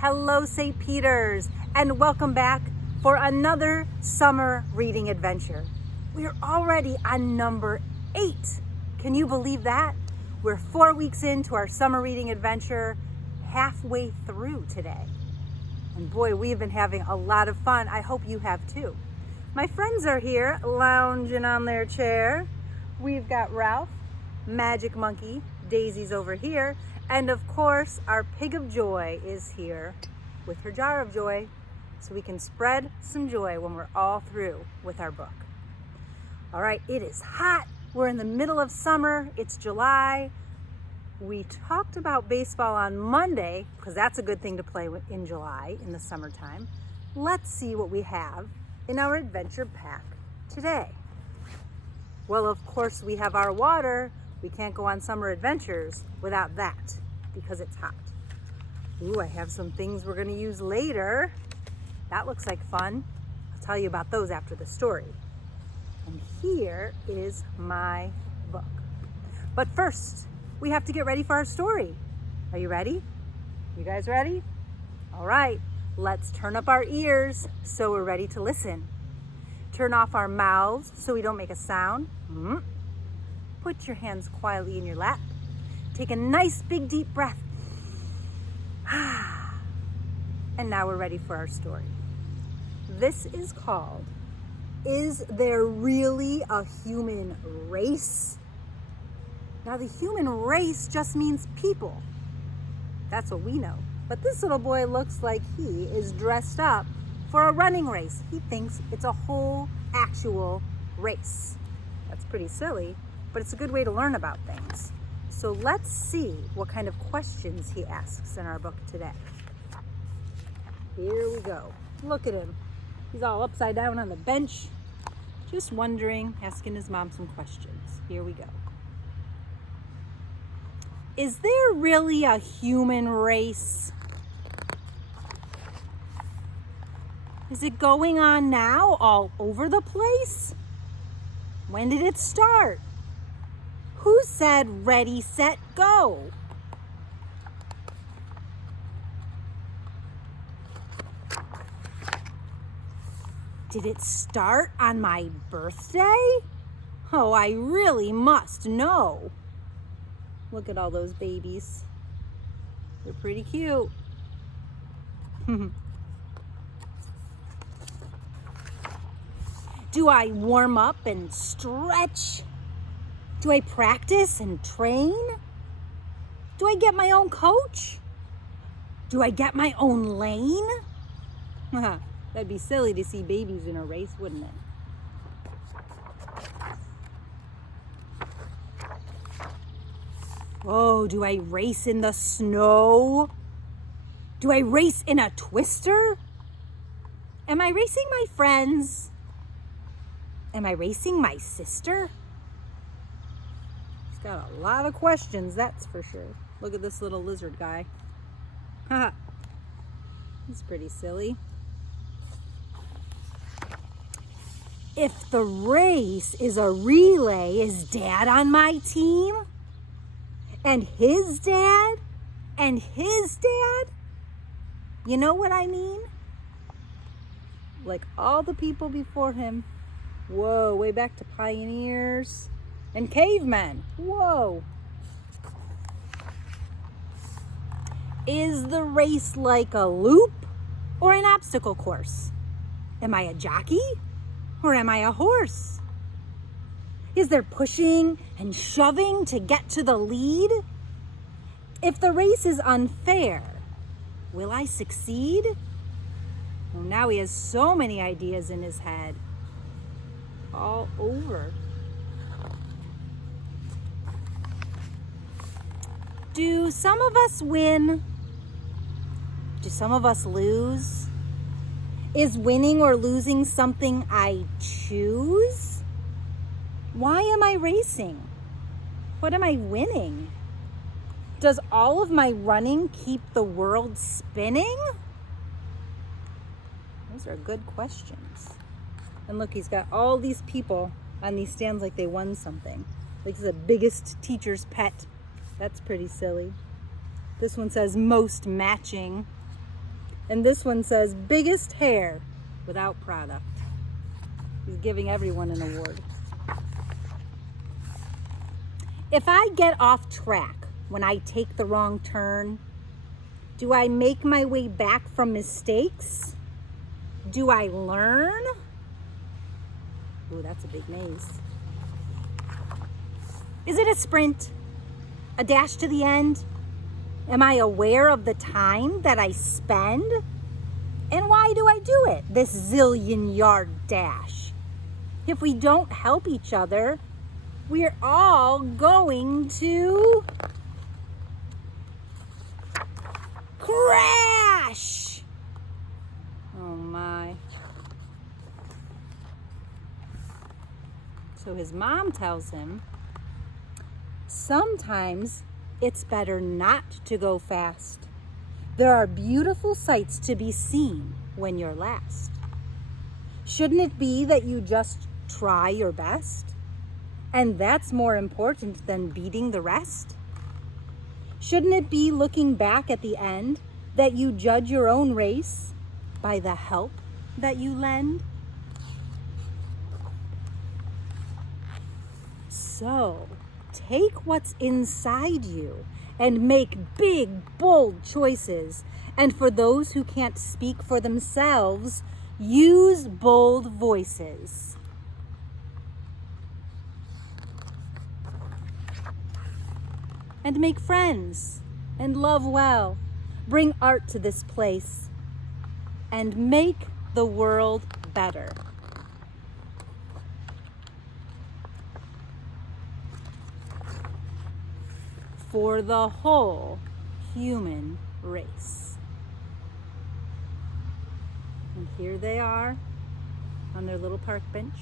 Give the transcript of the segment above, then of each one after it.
Hello, St. Peter's, and welcome back for another summer reading adventure. We're already on number 8. Can you believe that? We're 4 weeks into our summer reading adventure, halfway through today. And boy, we've been having a lot of fun. I hope you have too. My friends are here lounging on their chair. We've got Ralph, Magic Monkey, Daisy's over here, and of course, our Pig of Joy is here with her jar of joy so we can spread some joy when we're all through with our book. All right, it is hot. We're in the middle of summer. It's July. We talked about baseball on Monday because that's a good thing to play in July in the summertime. Let's see what we have in our adventure pack today. Well, of course, we have our water. We can't go on summer adventures without that because it's hot. Ooh, I have some things we're going to use later. That looks like fun. I'll tell you about those after the story. And here is my book. But first, we have to get ready for our story. Are you ready? You guys ready? All right, let's turn up our ears so we're ready to listen. Turn off our mouths so we don't make a sound. Put your hands quietly in your lap. Take a nice big deep breath. And now we're ready for our story. This is called, Is There Really a Human Race? Now the human race just means people. That's what we know. But this little boy looks like he is dressed up for a running race. He thinks it's a whole actual race. That's pretty silly, but it's a good way to learn about things. So let's see what kind of questions he asks in our book today. Here we go. Look at him. He's all upside down on the bench, just wondering, asking his mom some questions. Here we go. Is there really a human race? Is it going on now all over the place? When did it start? Who said ready, set, go? Did it start on my birthday? Oh, I really must know. Look at all those babies. They're pretty cute. Do I warm up and stretch? Do I practice and train? Do I get my own coach? Do I get my own lane? That'd be silly to see babies in a race, wouldn't it? Oh, do I race in the snow? Do I race in a twister? Am I racing my friends? Am I racing my sister? He's got a lot of questions, that's for sure. Look at this little lizard guy. Haha. He's pretty silly. If the race is a relay, is Dad on my team? And his dad? And his dad? You know what I mean? Like all the people before him. Whoa, way back to pioneers and cavemen. Whoa. Is the race like a loop or an obstacle course? Am I a jockey or am I a horse? Is there pushing and shoving to get to the lead? If the race is unfair, will I succeed? Well, now he has so many ideas in his head. All over. Do some of us win? Do some of us lose? Is winning or losing something I choose? Why am I racing? What am I winning? Does all of my running keep the world spinning? Those are good questions. And look, he's got all these people on these stands like they won something. Like the biggest teacher's pet. That's pretty silly. This one says most matching. And this one says, biggest hair without product. He's giving everyone an award. If I get off track when I take the wrong turn, do I make my way back from mistakes? Do I learn? Ooh, that's a big maze. Is it a sprint? A dash to the end? Am I aware of the time that I spend? And why do I do it, this zillion-yard dash? If we don't help each other, we're all going to crash. Oh my. So his mom tells him, sometimes it's better not to go fast. There are beautiful sights to be seen when you're last. Shouldn't it be that you just try your best? And that's more important than beating the rest? Shouldn't it be looking back at the end that you judge your own race by the help that you lend? So, take what's inside you and make big, bold choices. And for those who can't speak for themselves, use bold voices. And make friends and love well. Bring art to this place and make the world better. For the whole human race. And here they are on their little park bench.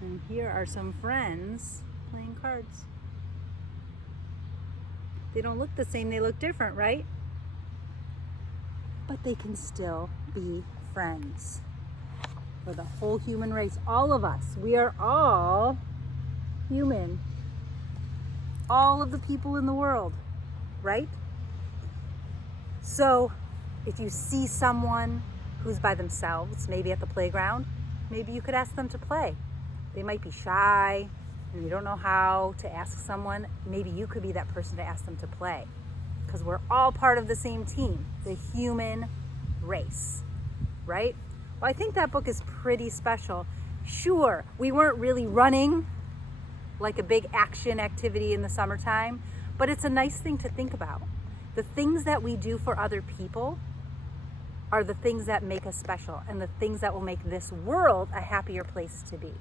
And here are some friends playing cards. They don't look the same, they look different, right? But they can still be friends. For the whole human race, all of us, we are all human. All of the people in the world, right? So if you see someone who's by themselves, maybe at the playground, maybe you could ask them to play. They might be shy and you don't know how to ask someone. Maybe you could be that person to ask them to play, because we're all part of the same team, the human race, right? Well, I think that book is pretty special. Sure, we weren't really running like a big action activity in the summertime, but it's a nice thing to think about. The things that we do for other people are the things that make us special and the things that will make this world a happier place to be.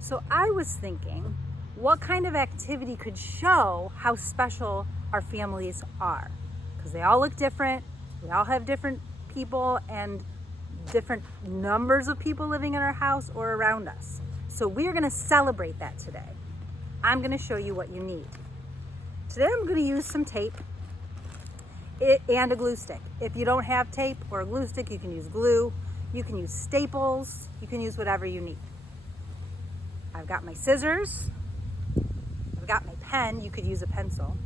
So I was thinking, what kind of activity could show how special our families are? Because they all look different, we all have different people and different numbers of people living in our house or around us. So we're going to celebrate that today. I'm going to show you what you need. Today I'm going to use some tape and a glue stick. If you don't have tape or a glue stick, you can use glue. You can use staples. You can use whatever you need. I've got my scissors. I've got my pen. You could use a pencil.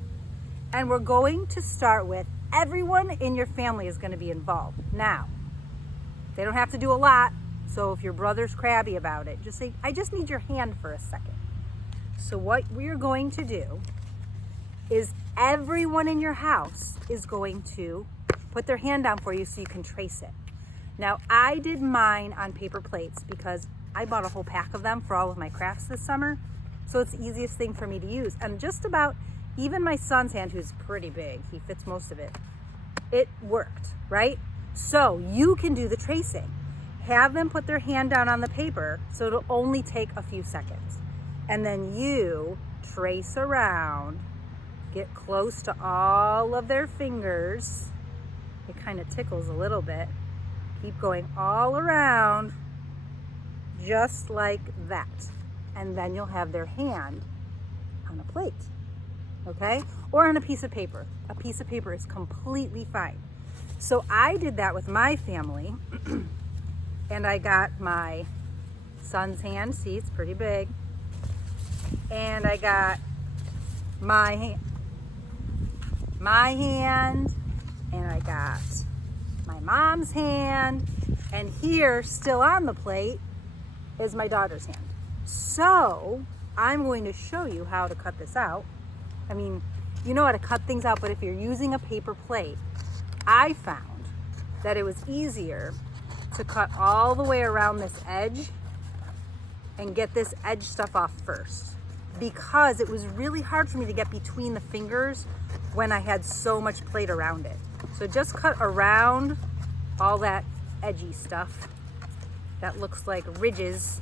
And we're going to start with everyone in your family is going to be involved. Now, they don't have to do a lot. So if your brother's crabby about it, just say, I just need your hand for a second. So what we're going to do is everyone in your house is going to put their hand down for you so you can trace it. Now, I did mine on paper plates because I bought a whole pack of them for all of my crafts this summer. So it's the easiest thing for me to use. And just about, even my son's hand, who's pretty big, he fits most of it, it worked, right? So you can do the tracing. Have them put their hand down on the paper so it'll only take a few seconds. And then you trace around, get close to all of their fingers. It kind of tickles a little bit. Keep going all around, just like that. And then you'll have their hand on a plate, okay? Or on a piece of paper. A piece of paper is completely fine. So I did that with my family. And I got my son's hand, see, it's pretty big. And I got my hand, and I got my mom's hand, and here, still on the plate, is my daughter's hand. So I'm going to show you how to cut this out. I mean, you know how to cut things out, but if you're using a paper plate, I found that it was easier to cut all the way around this edge and get this edge stuff off first, because it was really hard for me to get between the fingers when I had so much plate around it. So just cut around all that edgy stuff that looks like ridges,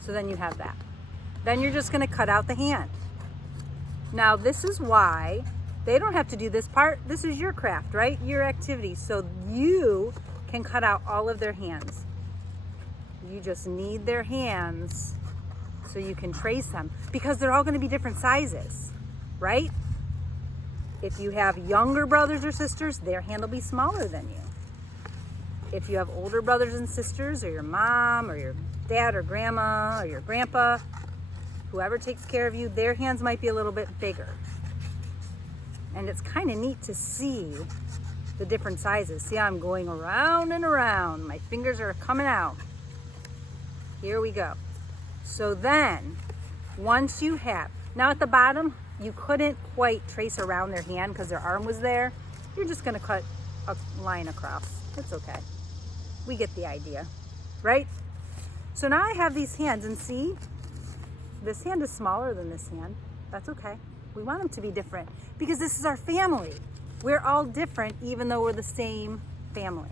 so then you have that. Then you're just gonna cut out the hand. Now this is why they don't have to do this part. This is your craft, right? Your activity. So you can cut out all of their hands. You just need their hands so you can trace them, because they're all gonna be different sizes, right? If you have younger brothers or sisters, their hand will be smaller than you. If you have older brothers and sisters, or your mom or your dad or grandma or your grandpa, whoever takes care of you, their hands might be a little bit bigger. And it's kind of neat to see the different sizes. See how I'm going around and around. My fingers are coming out. Here we go. So then, once you have, now at the bottom, you couldn't quite trace around their hand because their arm was there. You're just gonna cut a line across. It's okay. We get the idea, right? So now I have these hands, and see, this hand is smaller than this hand. That's okay. We want them to be different because this is our family. We're all different even though we're the same family.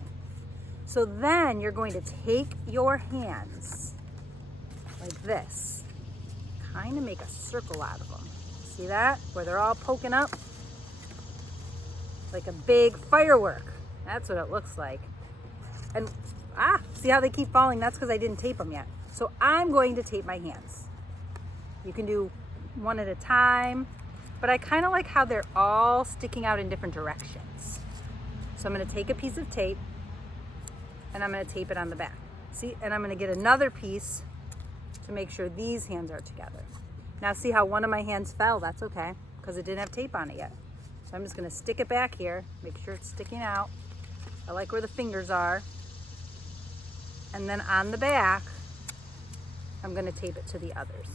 So then you're going to take your hands like this, kind of make a circle out of them. See that? Where they're all poking up? Like a big firework. That's what it looks like. And see how they keep falling? That's because I didn't tape them yet. So I'm going to tape my hands. You can do one at a time, but I kind of like how they're all sticking out in different directions. So I'm going to take a piece of tape and I'm going to tape it on the back. See, and I'm going to get another piece to make sure these hands are together. Now see how one of my hands fell? That's okay, because it didn't have tape on it yet. So I'm just going to stick it back here, make sure it's sticking out. I like where the fingers are. And then on the back, I'm going to tape it to the others.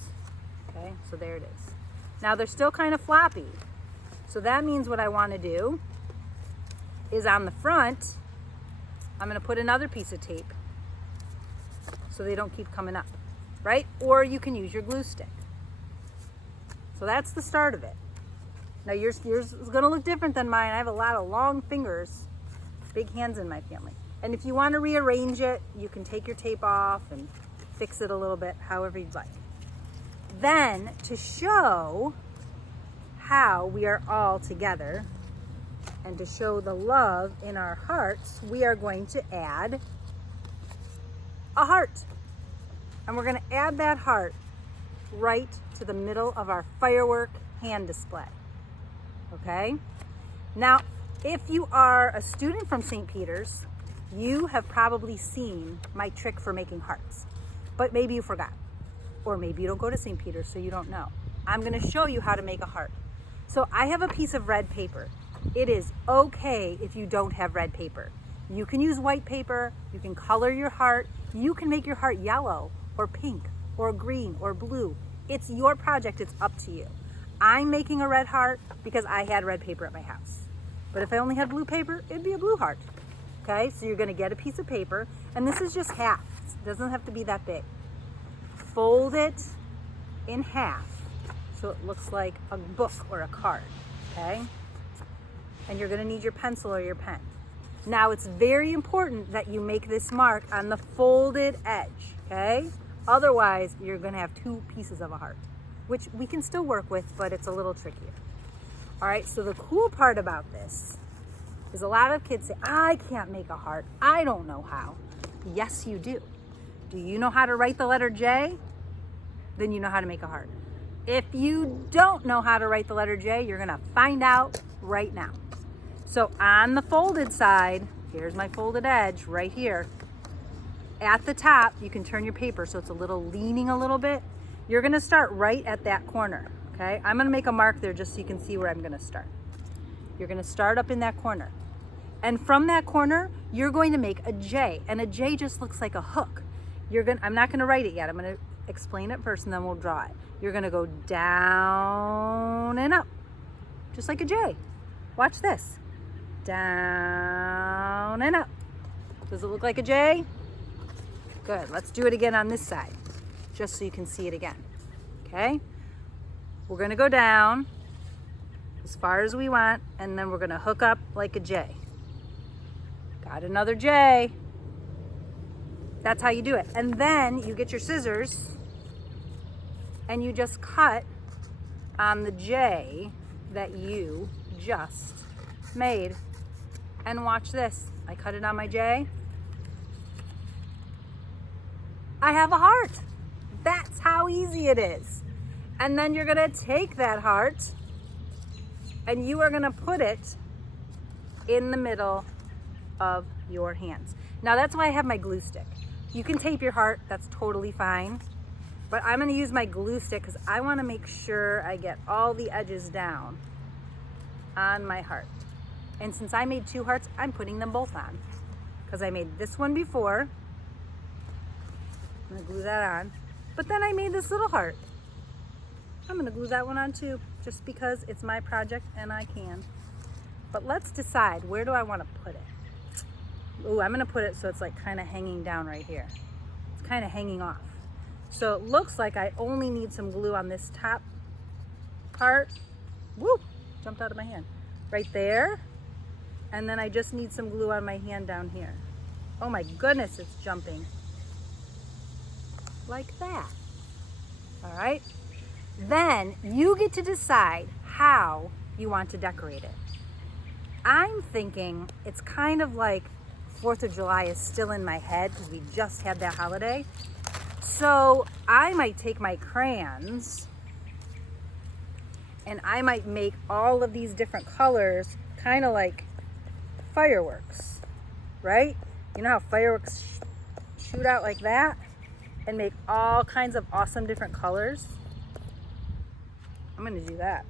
Okay, so there it is. Now they're still kind of floppy. So that means what I want to do is on the front, I'm going to put another piece of tape so they don't keep coming up, right? Or you can use your glue stick. So that's the start of it. Now yours is going to look different than mine. I have a lot of long fingers, big hands in my family. And if you want to rearrange it, you can take your tape off and fix it a little bit, however you'd like. Then, to show how we are all together and to show the love in our hearts, we are going to add a heart. And we're going to add that heart right to the middle of our firework hand display. Okay? Now, if you are a student from St. Peter's, you have probably seen my trick for making hearts, but maybe you forgot. Or maybe you don't go to St. Peter's, so you don't know. I'm gonna show you how to make a heart. So I have a piece of red paper. It is okay if you don't have red paper. You can use white paper, you can color your heart, you can make your heart yellow or pink or green or blue. It's your project, it's up to you. I'm making a red heart because I had red paper at my house. But if I only had blue paper, it'd be a blue heart. Okay, so you're gonna get a piece of paper, and this is just half. It doesn't have to be that big. Fold it in half so it looks like a book or a card, okay? And you're gonna need your pencil or your pen. Now it's very important that you make this mark on the folded edge, okay? Otherwise, you're gonna have two pieces of a heart, which we can still work with, but it's a little trickier. All right, so the cool part about this is a lot of kids say, I can't make a heart. I don't know how. Yes, you do. Do you know how to write the letter J? Then you know how to make a heart. If you don't know how to write the letter J, you're gonna find out right now. So on the folded side, here's my folded edge right here. At the top, you can turn your paper so it's a little leaning a little bit. You're gonna start right at that corner, okay? I'm gonna make a mark there just so you can see where I'm gonna start. You're gonna start up in that corner. And from that corner, you're going to make a J, and a J just looks like a hook. I'm not gonna write it yet. I'm gonna explain it first and then we'll draw it. You're gonna go down and up, just like a J. Watch this. Down and up. Does it look like a J? Good, let's do it again on this side, just so you can see it again, okay? We're gonna go down as far as we want, and then we're gonna hook up like a J. Got another J. That's how you do it. And then you get your scissors and you just cut on the J that you just made. And watch this. I cut it on my J. I have a heart. That's how easy it is. And then you're gonna take that heart and you are gonna put it in the middle of your hands. Now that's why I have my glue stick. You can tape your heart, that's totally fine. But I'm gonna use my glue stick because I wanna make sure I get all the edges down on my heart. And since I made 2 hearts, I'm putting them both on because I made this one before. I'm gonna glue that on. But then I made this little heart. I'm gonna glue that one on too, just because it's my project and I can. But let's decide, where do I wanna put it? Ooh, I'm gonna put it so it's like kind of hanging down right here. It's kind of hanging off. So it looks like I only need some glue on this top part. Woo, jumped out of my hand. Right there. And then I just need some glue on my hand down here. Oh my goodness, it's jumping. Like that. All right. Then you get to decide how you want to decorate it. I'm thinking it's kind of like 4th of July is still in my head because we just had that holiday. So I might take my crayons and I might make all of these different colors kind of like fireworks, right? You know how fireworks shoot out like that and make all kinds of awesome different colors? I'm gonna do that.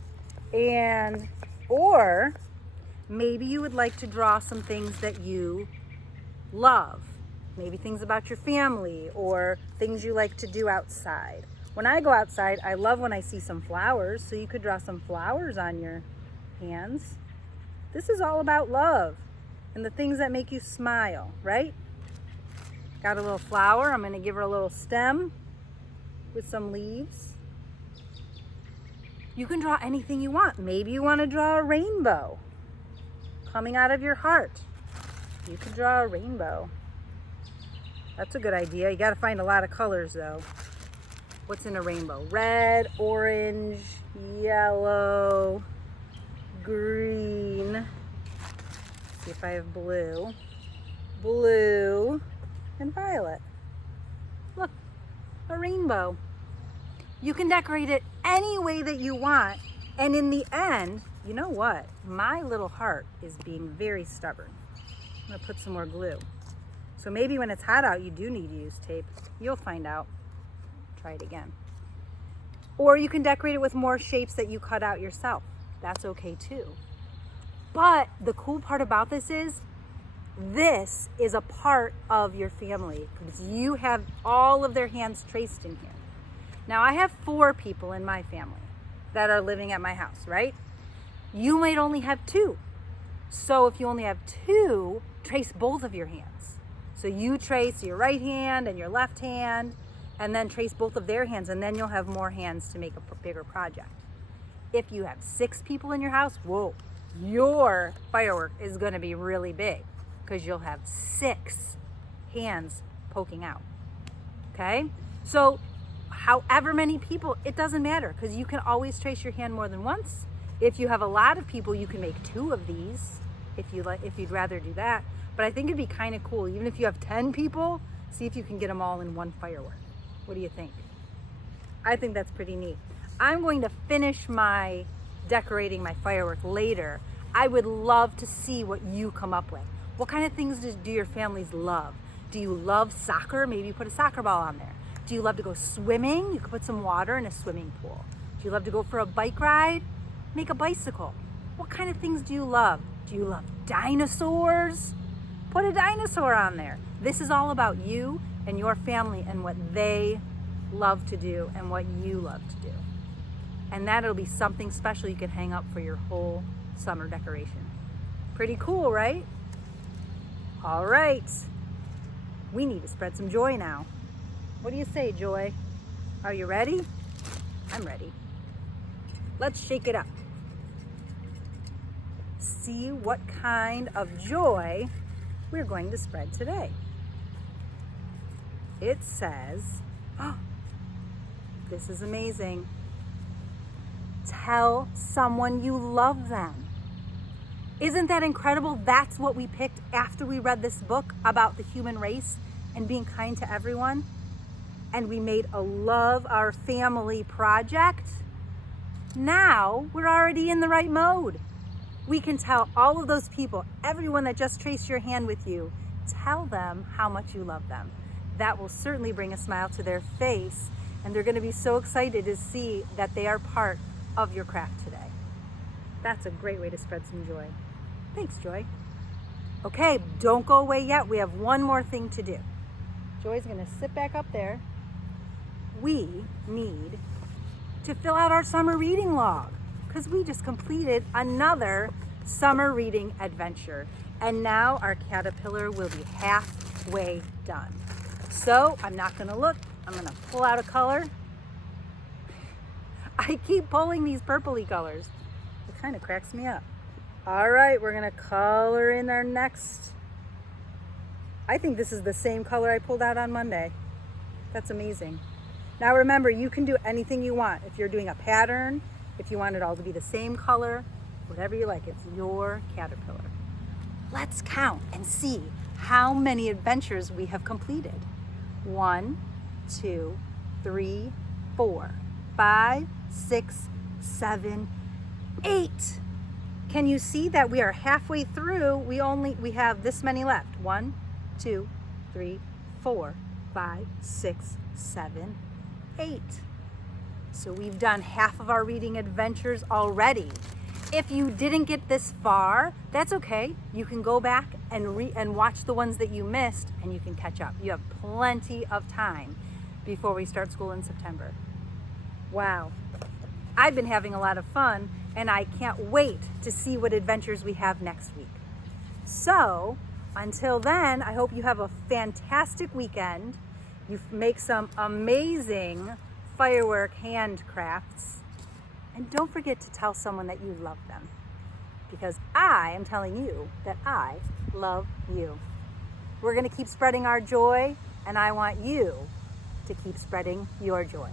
And, or maybe you would like to draw some things that you love. Maybe things about your family or things you like to do outside. When I go outside, I love when I see some flowers, so you could draw some flowers on your hands. This is all about love and the things that make you smile, right? Got a little flower. I'm gonna give her a little stem with some leaves. You can draw anything you want. Maybe you want to draw a rainbow coming out of your heart. You could draw a rainbow. That's a good idea. You got to find a lot of colors though. What's in a rainbow? Red, orange, yellow, green. Let's see if I have blue. Blue and violet. Look, a rainbow. You can decorate it any way that you want. And in the end, you know what? My little heart is being very stubborn. I'm gonna put some more glue. So maybe when it's hot out, you do need to use tape. You'll find out. Try it again. Or you can decorate it with more shapes that you cut out yourself. That's okay too. But the cool part about this is a part of your family because you have all of their hands traced in here. Now I have 4 people in my family that are living at my house, right? You might only have 2. So if you only have 2, trace both of your hands. So you trace your right hand and your left hand, and then trace both of their hands, and then you'll have more hands to make a bigger project. If you have 6 people in your house, whoa, your firework is gonna be really big because you'll have 6 hands poking out, okay? So however many people, it doesn't matter because you can always trace your hand more than once. If you have a lot of people, you can make 2 of these if you'd rather do that. But I think it'd be kind of cool, even if you have 10 people, see if you can get them all in one firework. What do you think? I think that's pretty neat. I'm going to finish my decorating my firework later. I would love to see what you come up with. What kind of things do your families love? Do you love soccer? Maybe you put a soccer ball on there. Do you love to go swimming? You could put some water in a swimming pool. Do you love to go for a bike ride? Make a bicycle. What kind of things do you love? Do you love dinosaurs? Put a dinosaur on there. This is all about you and your family and what they love to do and what you love to do. And that'll be something special you can hang up for your whole summer decoration. Pretty cool, right? All right. We need to spread some joy now. What do you say, Joy? Are you ready? I'm ready. Let's shake it up. See what kind of joy we're going to spread today. It says, oh, this is amazing. Tell someone you love them. Isn't that incredible? That's what we picked after we read this book about the human race and being kind to everyone. And we made a love our family project. Now we're already in the right mode. We can tell all of those people, everyone that just traced your hand with you, tell them how much you love them. That will certainly bring a smile to their face, and they're going to be so excited to see that they are part of your craft today. That's a great way to spread some joy. Thanks, Joy. Okay, don't go away yet. We have one more thing to do. Joy's going to sit back up there. We need to fill out our summer reading log because we just completed another summer reading adventure. And now our caterpillar will be halfway done. So I'm not going to look. I'm going to pull out a color. I keep pulling these purpley colors. It kind of cracks me up. All right, we're going to color in our next. I think this is the same color I pulled out on Monday. That's amazing. Now remember, you can do anything you want. If you're doing a pattern, if you want it all to be the same color, whatever you like, it's your caterpillar. Let's count and see how many adventures we have completed. 1, 2, 3, 4, 5, 6, 7, 8. Can you see that we are halfway through? We have this many left. 1, 2, 3, 4, 5, 6, 7, 8. So we've done half of our reading adventures already. If you didn't get this far, that's okay. You can go back and watch the ones that you missed and you can catch up. You have plenty of time before we start school in September. Wow. I've been having a lot of fun and I can't wait to see what adventures we have next week. So until then, I hope you have a fantastic weekend. You make some amazing firework handcrafts. And don't forget to tell someone that you love them, because I am telling you that I love you. We're going to keep spreading our joy, and I want you to keep spreading your joy.